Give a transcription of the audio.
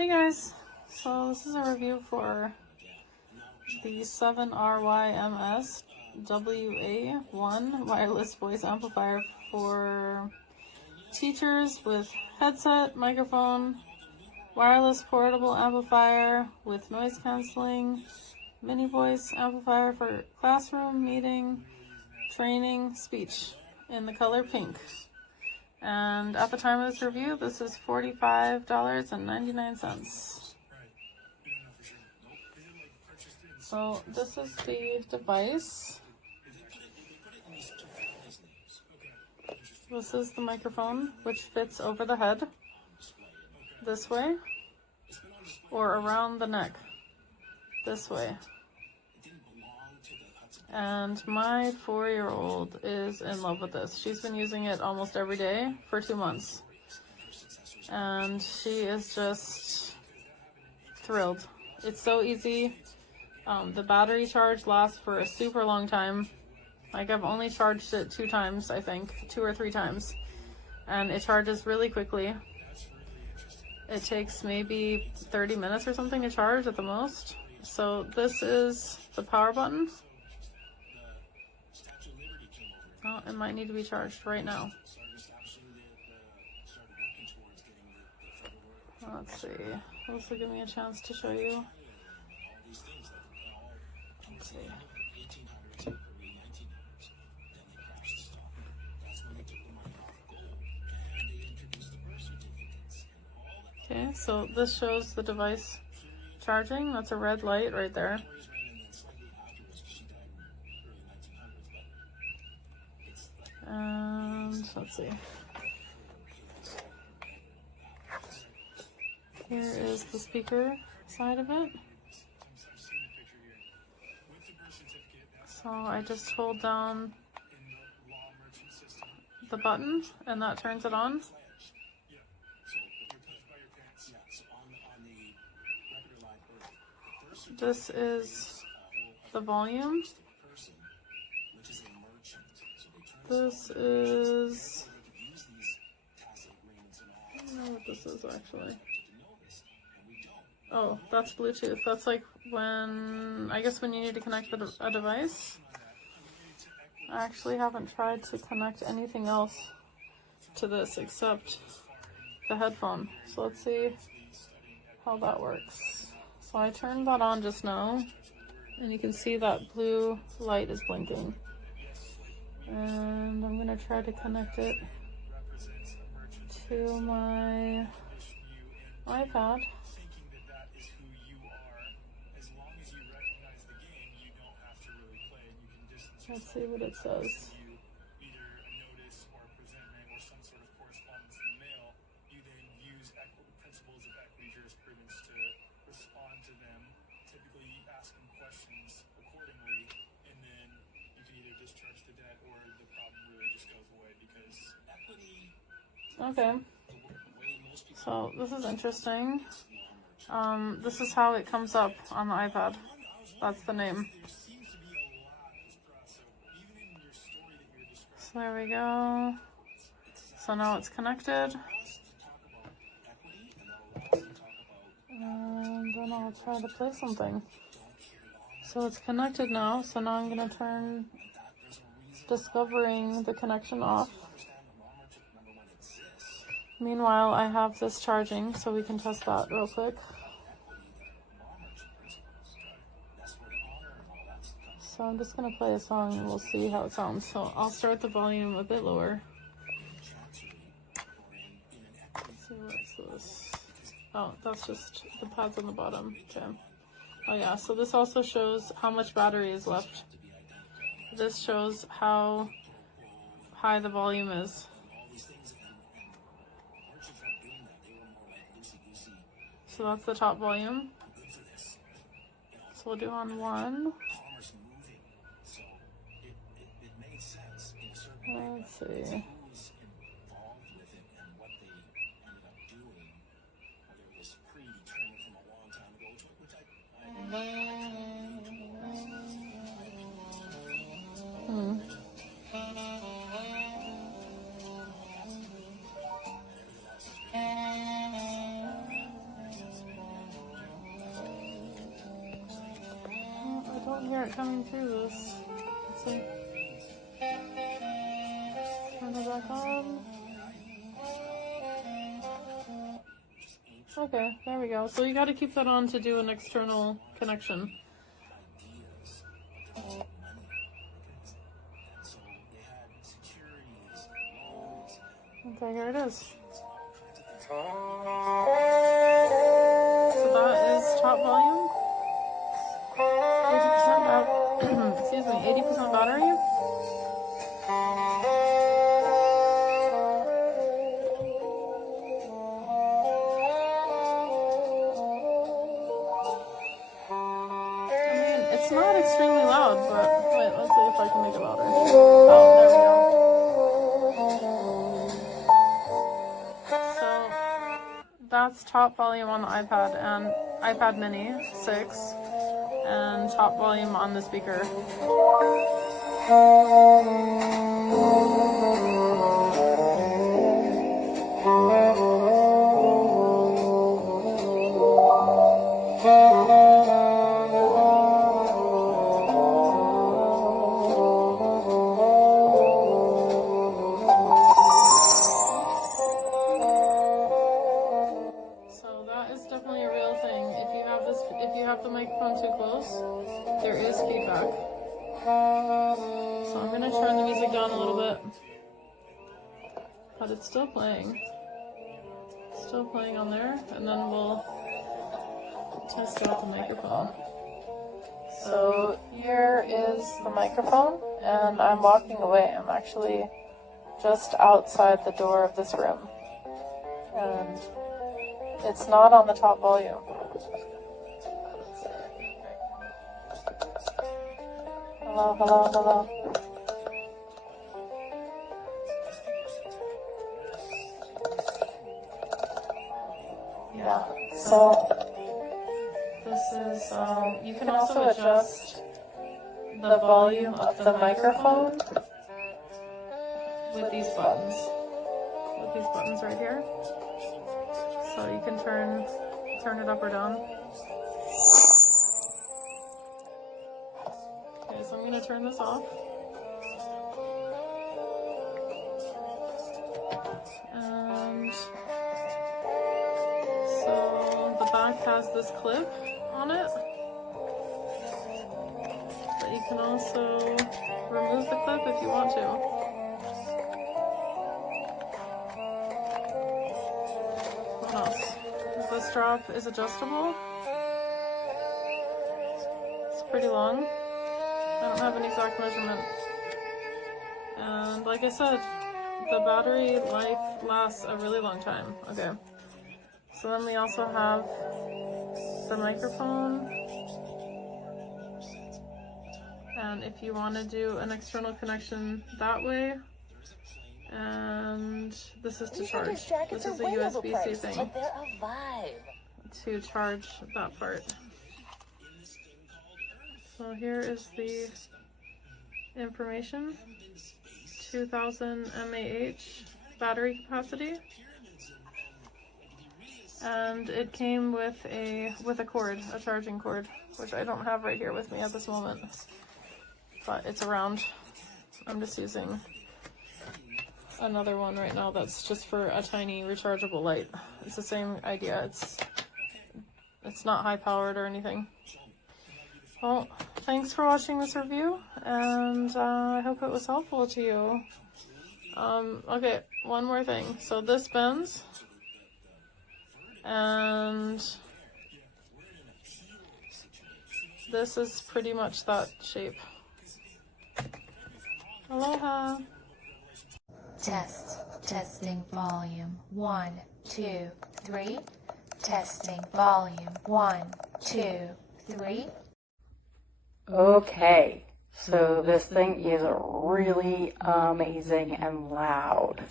Hey guys, so this is a review for the 7RYMS WA1 wireless voice amplifier for teachers with headset, microphone, wireless portable amplifier with noise cancelling, mini voice amplifier for classroom, meeting, training, speech in the color pink. And at the time of this review, this is $45.99. So this is the device. This is the microphone, which fits over the head this way, or around the neck this way. And my 4-year-old is in love with this. She's been using it almost every day for 2 months. And she is just thrilled. It's so easy. The battery charge lasts for a super long time. Like, I've only charged it 2 times, I think. 2 or 3 times. And it charges really quickly. It takes maybe 30 minutes or something to charge at the most. So this is the power button. Oh, it might need to be charged right now. Let's see. This will give me a chance to show you. Let's see. Okay, so this shows the device charging. That's a red light right there. And let's see. Here is the speaker side of it. So I just hold down the button and that turns it on. This is the volume. This is, I don't know what this is actually. Oh, that's Bluetooth. That's like when, I guess when you need to connect a device. I actually haven't tried to connect anything else to this except the headphone. So let's see how that works. So I turned that on just now, and you can see that blue light is blinking. And I'm gonna try to connect it to my iPad. Let's see what it says. Okay, so this is interesting. This is how it comes up on the iPad. That's the name. So there we go. So now it's connected. And then I'll try to play something. So it's connected now. So now I'm going to turn discovering the connection off. Meanwhile, I have this charging, so we can test that real quick. So I'm just going to play a song and we'll see how it sounds. So I'll start the volume a bit lower. Let's see, what's this? Oh, that's just the pads on the bottom. Okay. Oh yeah, so this also shows how much battery is left. This shows how high the volume is. So that's the top volume. So we'll do on 1. Let's see. don't hear it coming through this. Let's see. Turn it back on. Okay, there we go. So you gotta keep that on to do an external connection. Okay, here it is. So that is top volume. 80% excuse me, 80% battery. It's not extremely loud, but wait, let's see if I can make it louder. Oh, there we go. So that's top volume on the iPad and iPad mini 6, and top volume on the speaker. Definitely a real thing. If you have the microphone too close, there is feedback. So I'm gonna turn the music down a little bit, but it's still playing. Still playing on there, and then we'll test out the microphone. So here is the microphone, and I'm walking away. I'm actually just outside the door of this room, and it's not on the top volume. Hello, hello, hello. Yeah, so this is, you can also adjust the volume of the microphone with these buttons. With these buttons right here. So you can turn it up or down. Okay, so I'm going to turn this off. And so the back has this clip on it. But you can also remove the clip if you want to. The strap is adjustable. It's pretty long. I don't have an exact measurement. And like I said, the battery life lasts a really long time. Okay. So then we also have the microphone. And if you want to do an external connection that way, and this is to charge. This is a USB-C thing to charge that part. So here is the information. 2000 mAh battery capacity, and it came with a cord, a charging cord, which I don't have right here with me at this moment, but it's around. I'm just using another one right now that's just for a tiny rechargeable light. It's the same idea. It's not high powered or anything. Well, thanks for watching this review, and I hope it was helpful to you. Okay, one more thing. So this bends, and this is pretty much that shape. Aloha! Testing volume 1, 2, 3. Testing volume 1, 2, 3. Okay, so this thing is really amazing and loud.